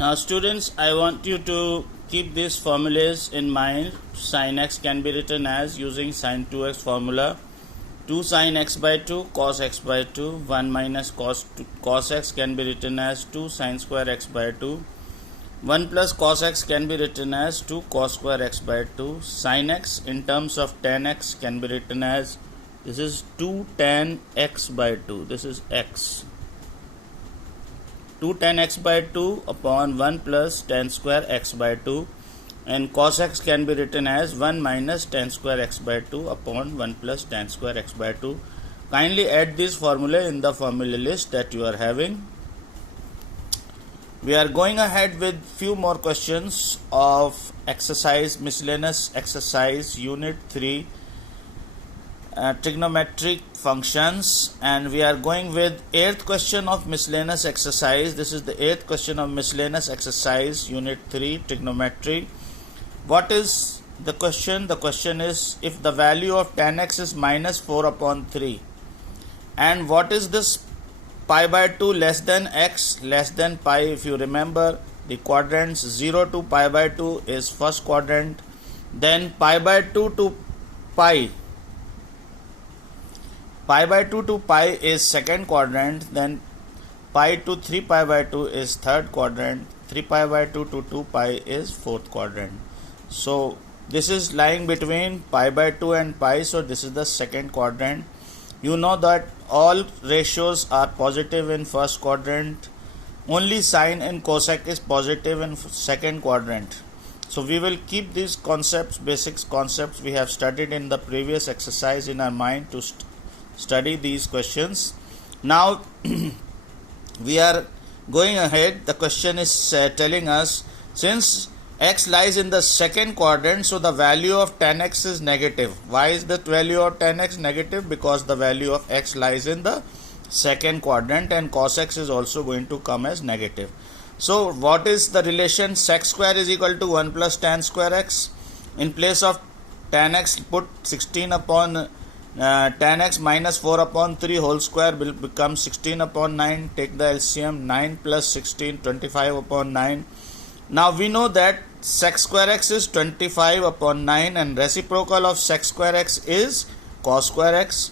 Now students, I want you to keep these formulas in mind. Sin x can be written as using sin 2x formula. 2 sin x by 2 cos x by 2. 1 minus cos x can be written as 2 sin square x by 2. 1 plus cos x can be written as 2 cos square x by 2. Sin x in terms of tan x can be written as, this is 2 tan x by 2. This is x. 2 tan x by 2 upon 1 plus tan square x by 2, and cos x can be written as 1 minus tan square x by 2 upon 1 plus tan square x by 2. Kindly add this formula in the formula list that you are having. We are going ahead with few more questions of exercise, miscellaneous exercise unit 3, trigonometric functions, and we are going with 8th question of miscellaneous exercise. This is the 8th question of miscellaneous exercise unit 3, trigonometry. What is the question? The question is, if the value of tan x is minus 4 upon 3, and what is this pi by 2 less than x less than pi? If you remember the quadrants, 0 to pi by 2 is first quadrant, then pi by 2 to pi by 2 to pi is second quadrant, then pi to 3 pi by 2 is third quadrant, 3 pi by 2 to 2 pi is fourth quadrant. So this is lying between pi by 2 and pi, so this is the second quadrant. You know that all ratios are positive in first quadrant, only sine and cosec is positive in second quadrant. So we will keep these concepts, basic concepts we have studied in the previous exercise in our mind to study these questions. Now we are going ahead. The question is telling us, since x lies in the second quadrant, so the value of tan x is negative. Why is the value of tan x negative? Because the value of x lies in the second quadrant and cos x is also going to come as negative. So what is the relation? Sec square is equal to 1 plus tan square x. In place of tan x, put 16 upon tan x minus 4 upon 3 whole square will become 16 upon 9. Take the LCM, 9 plus 16, 25 upon 9. Now we know that sec square x is 25 upon 9 and reciprocal of sec square x is cos square x.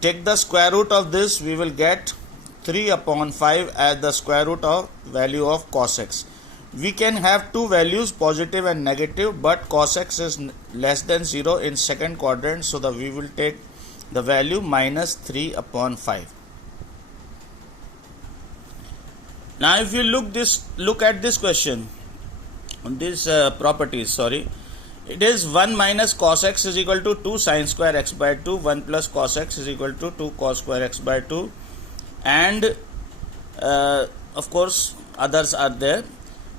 Take the square root of this, we will get 3 upon 5 as the square root of value of cos x. We can have two values, positive and negative, but cos x is less than 0 in second quadrant, so we will take the value minus 3 upon 5. Now if you look at this question, these properties, it is 1 minus cos x is equal to 2 sin square x by 2, 1 plus cos x is equal to 2 cos square x by 2, and of course others are there.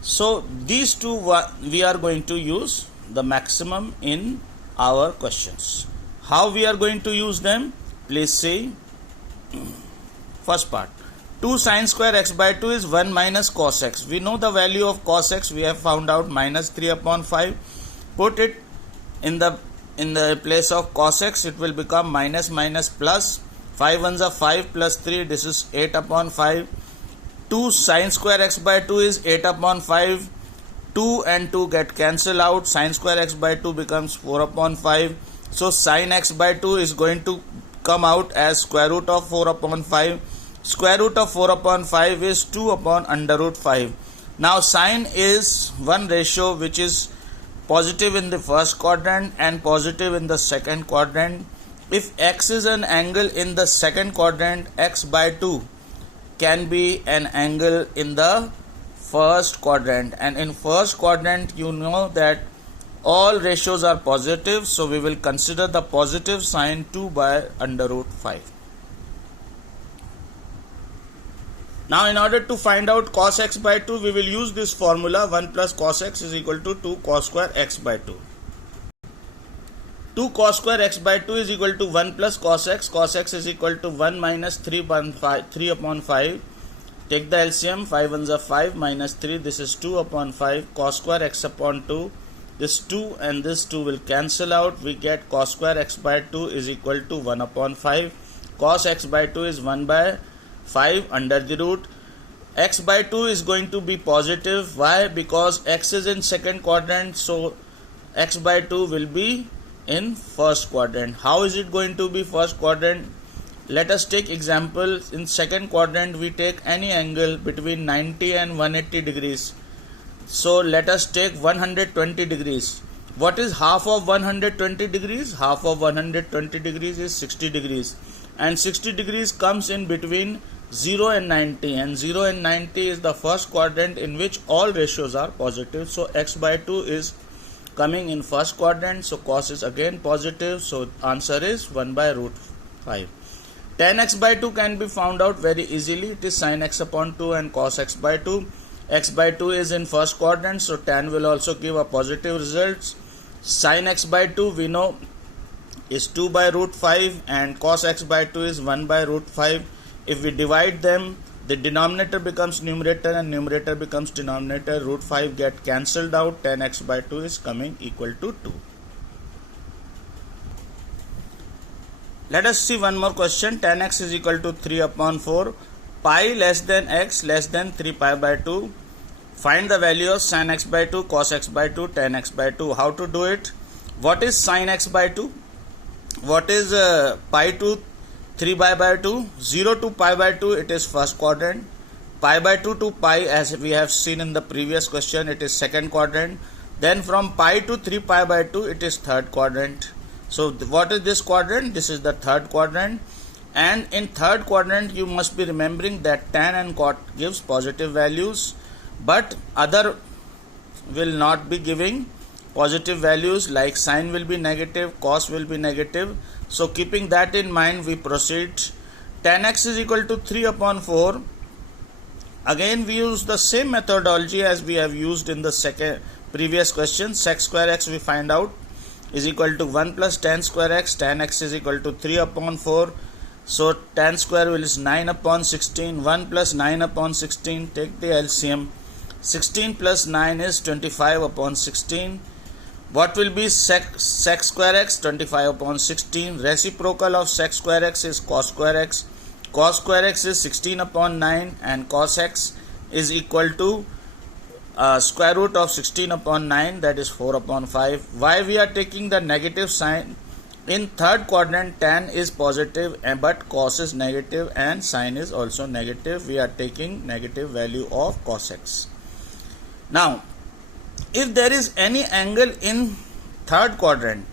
So these two we are going to use the maximum in our questions. How we are going to use them? Please see. First part, 2 sin square x by 2 is 1 minus cos x. We know the value of cos x, we have found out, minus 3 upon 5. Put it in the place of cos x, it will become minus minus plus. 5 ones are 5 plus 3, this is 8 upon 5. 2 sin square x by 2 is 8 upon 5. 2 and 2 get cancelled out. Sin square x by 2 becomes 4 upon 5. So sin x by 2 is going to come out as square root of 4 upon 5. Square root of 4 upon 5 is 2 upon under root 5. Now sine is one ratio which is positive in the first quadrant and positive in the second quadrant. If x is an angle in the second quadrant, x by 2 can be an angle in the first quadrant, and in first quadrant you know that all ratios are positive, so we will consider the positive sine 2 by under root 5. Now in order to find out cos x by 2, we will use this formula, 1 plus cos x is equal to 2 cos square x by 2. 2 cos square x by 2 is equal to 1 plus cos x. Cos x is equal to 1 minus 3 upon 5. Take the LCM, 5 ones are 5 minus 3, this is 2 upon 5. Cos square x upon 2, this 2 and this 2 will cancel out. We get cos square x by 2 is equal to 1 upon 5. Cos x by 2 is 1 by 5 under the root. x by 2 is going to be positive. Why? Because x is in second quadrant, so x by 2 will be in first quadrant. How is it going to be first quadrant? Let us take example. In second quadrant, we take any angle between 90 and 180 degrees. So let us take 120 degrees. What is half of 120 degrees? Half of 120 degrees is 60 degrees. And 60 degrees comes in between 0 and 90. And 0 and 90 is the first quadrant in which all ratios are positive. So x by 2 is coming in first quadrant. So cos is again positive. So answer is 1 by root 5. Tan x by 2 can be found out very easily. It is sin x upon 2 and cos x by 2. X by 2 is in first quadrant, so tan will also give a positive result. Sin x by 2 we know is 2 by root 5 and cos x by 2 is 1 by root 5. If we divide them, the denominator becomes numerator and numerator becomes denominator. Root 5 get cancelled out. Tan x by 2 is coming equal to 2. Let us see one more question. Tan x is equal to 3 upon 4. Pi less than x less than 3 pi by 2. Find the value of sin x by 2, cos x by 2, tan x by 2. How to do it? What is sin x by 2? What is pi to 3 pi by 2? 0 to pi by 2, it is first quadrant. Pi by 2 to pi, as we have seen in the previous question, it is second quadrant. Then from pi to 3 pi by 2, it is third quadrant. So what is this quadrant? This is the third quadrant. And in third quadrant, you must be remembering that tan and cot gives positive values, but other will not be giving positive values, like sin will be negative, cos will be negative. So keeping that in mind, we proceed. Tan x is equal to 3 upon 4. Again, we use the same methodology as we have used in the previous question. Sec square x we find out is equal to 1 plus tan square x. Tan x is equal to 3 upon 4. So tan square will is 9 upon 16. 1 plus 9 upon 16. Take the LCM. 16 plus 9 is 25 upon 16. What will be sec square x? 25 upon 16. Reciprocal of sec square x is cos square x. Cos square x is 16 upon 9 and cos x is equal to square root of 16 upon 9, that is 4 upon 5. Why we are taking the negative sign? In third quadrant, tan is positive but cos is negative and sin is also negative. We are taking negative value of cos x. Now, if there is any angle in third quadrant,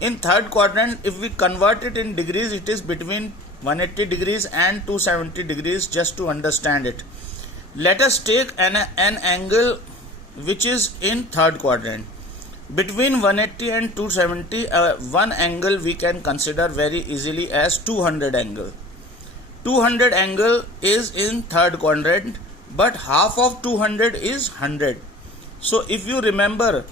if we convert it in degrees, it is between 180 degrees and 270 degrees, just to understand it. Let us take an angle which is in third quadrant. Between 180 and 270, one angle we can consider very easily as 200 angle. 200 angle is in third quadrant, but half of 200 is 100. So if you remember,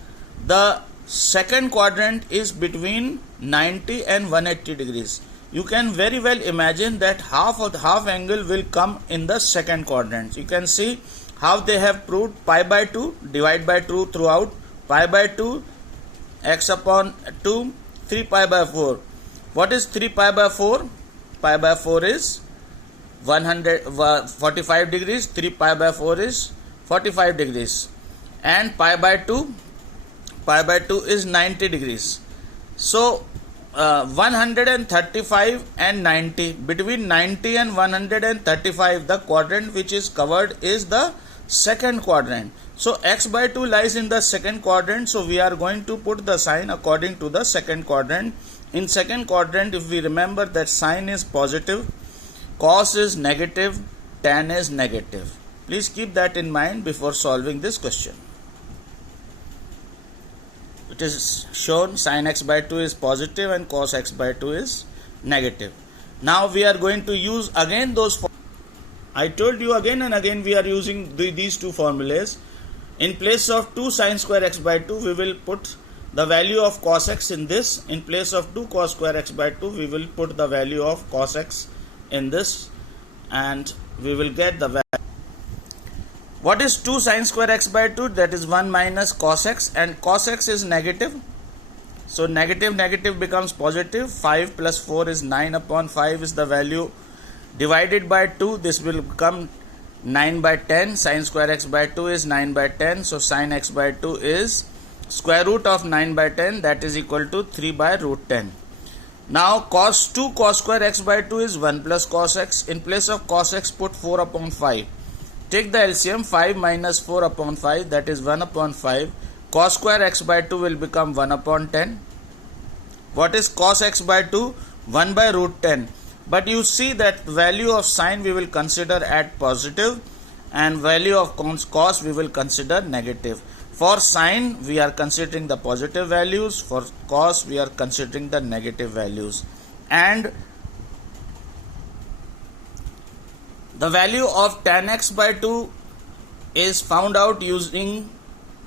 the second quadrant is between 90 and 180 degrees. You can very well imagine that half angle will come in the second quadrant. You can see how they have proved. Pi by 2, divide by 2 throughout. Pi by 2, x upon 2, 3 pi by 4. What is 3 pi by 4? Pi by 4 is 45 degrees. 3 pi by 4 is 45 degrees. And pi by 2 is 90 degrees. So 135 and 90, between 90 and 135, the quadrant which is covered is the second quadrant. So x by 2 lies in the second quadrant, so we are going to put the sign according to the second quadrant. In second quadrant, if we remember that sin is positive, cos is negative, tan is negative. Please keep that in mind before solving this question. It is shown sin x by 2 is positive and cos x by 2 is negative. Now we are going to use again those. I told you again and again we are using these two formulas. In place of 2 sin square x by 2, we will put the value of cos x in this. In place of 2 cos square x by 2, we will put the value of cos x in this, and we will get the value. What is 2 sin square x by 2? That is 1 minus cos x, and cos x is negative. So negative becomes positive. 5 plus 4 is 9 upon 5 is the value. Divided by 2, this will become 9 by 10, sin square x by 2 is 9 by 10, so sin x by 2 is square root of 9 by 10, that is equal to 3 by root 10. Now cos 2 cos square x by 2 is 1 plus cos x. In place of cos x, put 4 upon 5. Take the LCM, 5 minus 4 upon 5, that is 1 upon 5. Cos square x by 2 will become 1 upon 10. What is cos x by 2? 1 by root 10. But you see that value of sine we will consider at positive and value of cos we will consider negative. For sine we are considering the positive values, for cos we are considering the negative values. And the value of tan x by 2 is found out using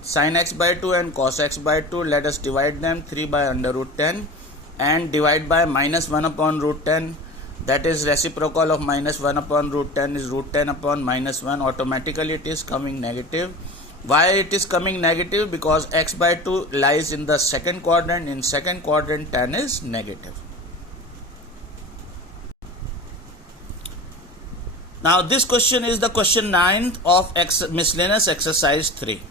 sin x by 2 and cos x by 2. Let us divide them, 3 by under root 10 and divide by minus 1 upon root 10. That is reciprocal of minus 1 upon root 10 is root 10 upon minus 1. Automatically it is coming negative. Why it is coming negative? Because x by 2 lies in the second quadrant. In second quadrant tan is negative. Now this question is the question 9 of miscellaneous exercise 3.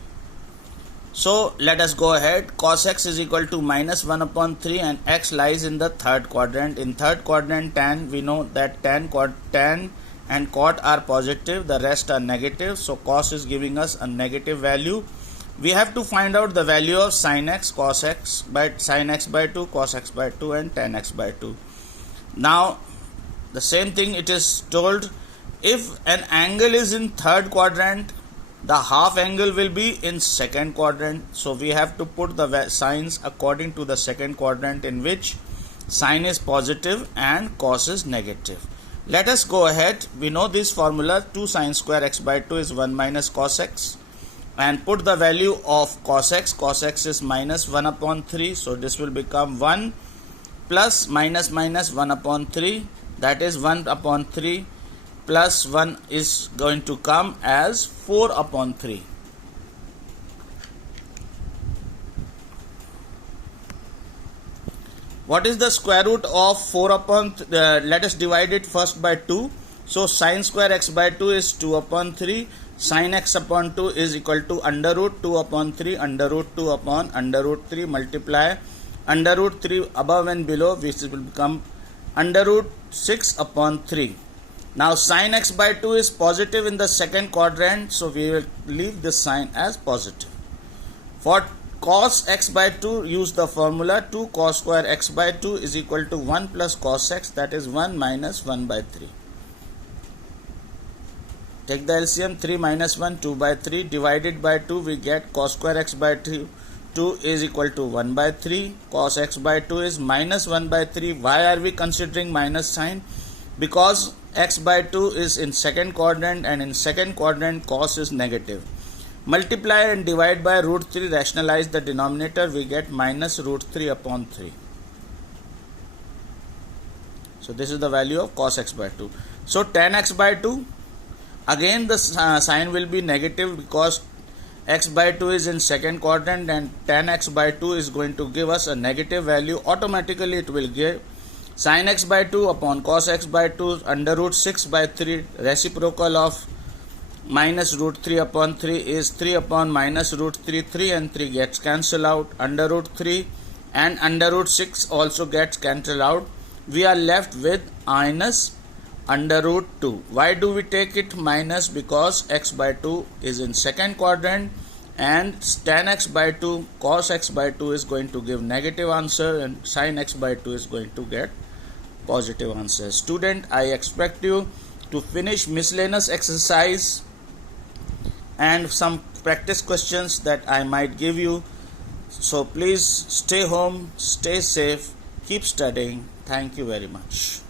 So let us go ahead. Cos x is equal to minus 1 upon 3 and x lies in the third quadrant. In third quadrant tan, we know that tan and cot are positive, the rest are negative. So cos is giving us a negative value. We have to find out the value of sin x, cos x by sin x by 2, cos x by 2 and tan x by 2. Now the same thing it is told, if an angle is in third quadrant, the half angle will be in second quadrant. So we have to put the signs according to the second quadrant, in which sin is positive and cos is negative. Let us go ahead. We know this formula, 2 sin square x by 2 is 1 minus cos x, and put the value of cos x. Cos x is minus 1 upon 3, so this will become 1 plus minus 1 upon 3, that is 1 upon 3 plus 1 is going to come as 4 upon 3. What is the square root of 4 upon let us divide it first by 2. So sin square x by 2 is 2 upon 3. Sin x upon 2 is equal to under root 2 upon 3, under root 2 upon under root 3, multiply under root 3 above and below, which will become under root 6 upon 3. Now sin x by 2 is positive in the second quadrant, so we will leave this sign as positive. For cos x by 2, use the formula 2 cos square x by 2 is equal to 1 plus cos x, that is 1 minus 1 by 3. Take the LCM, 3 minus 1, 2 by 3, divided by 2 we get cos square x by 2 is equal to 1 by 3, cos x by 2 is minus 1 by 3. Why are we considering minus sign? Because x by 2 is in second quadrant, and in second quadrant cos is negative. Multiply and divide by root 3, rationalize the denominator, we get minus root 3 upon 3. So this is the value of cos x by 2. So tan x by 2, again the sign will be negative because x by 2 is in second quadrant and tan x by 2 is going to give us a negative value. Automatically it will give sin x by 2 upon cos x by 2 under root 6 by 3, reciprocal of minus root 3 upon 3 is 3 upon minus root 3, 3 and 3 gets cancelled out, under root 3 and under root 6 also gets cancelled out. We are left with minus under root 2. Why do we take it minus? Because x by 2 is in second quadrant and tan x by 2, cos x by 2 is going to give negative answer and sin x by 2 is going to get positive answer. Student, I expect you to finish miscellaneous exercise and some practice questions that I might give you. So please stay home, stay safe, keep studying. Thank you very much.